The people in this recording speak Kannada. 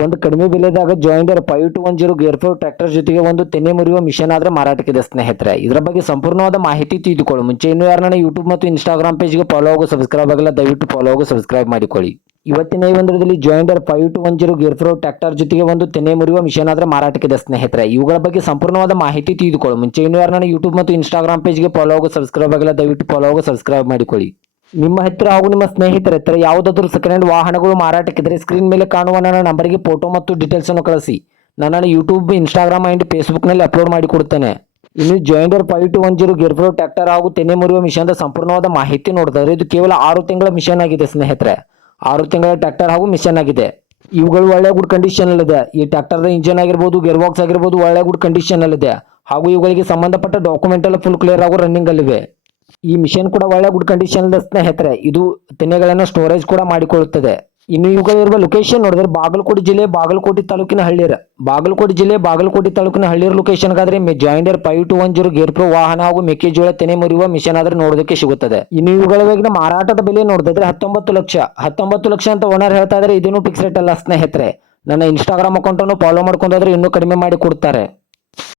ಒಂದು ಕಡಿಮೆ ಬೆಲೆದಾಗ ಜಾಯಿಂಡರ್ 5210 ಗೇರ್ ಫ್ಲೋ ಟ್ರ್ಯಾಕ್ಟರ್ ಜೊತೆಗೆ ಒಂದು ತೆನೆ ಮುರಿಯುವ ಮಿಷನ್ ಆದ್ರೆ ಮಾರಾಟಕ್ಕಿದೆ ಸ್ನೇಹಿತರೆ. ಇದರ ಬಗ್ಗೆ ಸಂಪೂರ್ಣವಾದ ಮಾಹಿತಿ ತಿಳಿದುಕೊಳ್ಳಿ ಮುಂಚೆ ಇನ್ನೂ ಯಾರನ್ನ ಯೂಟ್ಯೂಬ್ ಮತ್ತು ಇನ್ಸ್ಟಾಗ್ರಾಮ್ ಪೇಜ್ಗೆ ಫಾಲೋ ಆಗೋ ಸಬ್ಸ್ಕ್ರೈಬ್ ಆಗಿಲ್ಲ ದಯವಿಟ್ಟು ಫಾಲೋ ಆಗೋ ಸಬ್ಸ್ಕ್ರೈಬ್ ಮಾಡಿಕೊಳ್ಳಿ. ಇವತ್ತಿನ ಈ ಒಂದರಲ್ಲಿ ಜಾಯಿಂಡರ್ 5210 ಗೇರ್ ಫ್ಲೋ ಟ್ರ್ಯಾಕ್ಟರ್ ಜೊತೆಗೆ ಒಂದು ತೆನೆ ಮುರಿಯುವ ಮಿಷನ್ ಆದ್ರೆ ಮಾರಾಟಕ್ಕಿದೆ ಸ್ನೇಹಿತರೆ. ಇವುಗಳ ಬಗ್ಗೆ ಸಂಪೂರ್ಣವಾದ ಮಾಹಿತಿ ತಿಳಿದುಕೊಳ್ಳಿ ಮುಂಚೆ ಇನ್ನೂ ಯಾರನ್ನ ಯೂಟ್ಯೂಬ್ ಮತ್ತು ಇನ್ಸ್ಟಾಗ್ರಾಮ್ ಪೇಜ್ಗೆ ಫಾಲೋ ಆಗೋ ಸಬ್ಸ್ಕ್ರೈಬ್ ಆಗಿಲ್ಲ ದಯವಿಟ್ಟು ಫಾಲೋ ಆಗೋ ಸಬ್ಸ್ಕ್ರೈಬ್ ಮಾಡಿಕೊಳ್ಳಿ. ನಿಮ್ಮ ಹತ್ತಿರ ಹಾಗೂ ನಿಮ್ಮ ಸ್ನೇಹಿತರ ಹತ್ತಿರ ಯಾವುದಾದ್ರೂ ಸೆಕೆಂಡ್ ಹ್ಯಾಂಡ್ ವಾಹನಗಳು ಮಾರಾಟಕ್ಕಿದ್ರೆ ಸ್ಕ್ರೀನ್ ಮೇಲೆ ಕಾಣುವ ನನ್ನ ನಂಬರ್ಗೆ ಫೋಟೋ ಮತ್ತು ಡೀಟೇಲ್ಸ್ ಅನ್ನು ಕಳಿಸಿ. ನಾನು ಯೂಟ್ಯೂಬ್, ಇನ್ಸ್ಟಾಗ್ರಾಮ್ ಅಂಡ್ ಫೇಸ್ಬುಕ್ ನಲ್ಲಿ ಅಪ್ಲೋಡ್ ಮಾಡಿ ಕೊಡುತ್ತೇನೆ. ಇನ್ನು ಜಾಯಿಂಡರ್ 5210 ಗೇರ್ ಫ್ಲೋ ಟ್ರ್ಯಾಕ್ಟರ್ ಹಾಗೂ ತೆನೆ ಮುರಿಯುವ ಮಿಷನ್ ಸಂಪೂರ್ಣವಾದ ಮಾಹಿತಿ ನೋಡಿದ್ರೆ ಇದು ಕೇವಲ 6 ತಿಂಗಳ ಮಿಷನ್ ಆಗಿದೆ ಸ್ನೇಹಿತರೆ. 6 ತಿಂಗಳ ಟ್ರ್ಯಾಕ್ಟರ್ ಹಾಗೂ ಮಿಷನ್ ಆಗಿದೆ. ಇವುಗಳು ಒಳ್ಳೆ ಗುಡ್ ಕಂಡೀಷನ್ ಅಲ್ಲಿದೆ. ಈ ಟ್ರ್ಯಾಕ್ಟರ್ ಇಂಜಿನ್ ಆಗಿರ್ಬೋದು, ಗೇರ್ ಬಾಕ್ಸ್ ಆಗಿರ್ಬೋದು ಒಳ್ಳೆ ಗುಡ್ ಕಂಡೀಷನ್ ಅಲ್ಲಿದೆ. ಹಾಗೂ ಇವುಗಳಿಗೆ ಸಂಬಂಧಪಟ್ಟ ಡಾಕ್ಯುಮೆಂಟ್ ಎಲ್ಲ ಫುಲ್ ಕ್ಲಿಯರ್ ಹಾಗೂ ರನ್ನಿಂಗ್ ಅಲ್ಲಿವೆ. ಈ ಮಿಷನ್ ಕೂಡ ಒಳ್ಳೆ ಗುಡ್ ಕಂಡೀಷನ್ ಇದೆ ಸ್ನೇಹಿತರೆ. ಇದು ತೆನೆಗಳನ್ನು ಸ್ಟೋರೇಜ್ ಕೂಡ ಮಾಡಿಕೊಳ್ಳುತ್ತದೆ. ಇನ್ನು ಇವುಗಳಿರುವ ಲೊಕೇಶನ್ ನೋಡಿದ್ರೆ ಬಾಗಲಕೋಟೆ ಜಿಲ್ಲೆ ಬಾಗಲಕೋಟೆ ತಾಲೂಕಿನ ಹಳ್ಳಿರ ಲೊಕೇಶನ್ಗಾದ್ರೆ ಜಾಯಿಂಡರ್ 5210 ಗೇರ್ ಫ್ಲೋ ವಾಹನ ಹಾಗೂ ಮೆಕ್ಕೆಜೋಳ ತೆನೆ ಮುರಿಯುವ ಮಿಷನ್ ಆದ್ರೆ ನೋಡೋದಕ್ಕೆ ಸಿಗುತ್ತದೆ. ಇನ್ನು ಇವುಗಳ ಮಾರಾಟದ ಬೆಲೆ ನೋಡಿದ್ರೆ 19 ಲಕ್ಷ ಅಂತ ಓನರ್ ಹೇಳ್ತಾ ಇದ್ರೆ. ಇದನ್ನು ಫಿಕ್ಸ್ ರೇಟ್ ಅಲ್ಲ ಸ್ನೇಹಿತರೆ. ನನ್ನ ಇನ್ಸ್ಟಾಗ್ರಾಮ್ ಅಕೌಂಟ್ ಅನ್ನು ಫಾಲೋ ಮಾಡ್ಕೊಂಡ್ರೆ ಇನ್ನೂ ಕಡಿಮೆ ಮಾಡಿ ಕೊಡ್ತಾರೆ.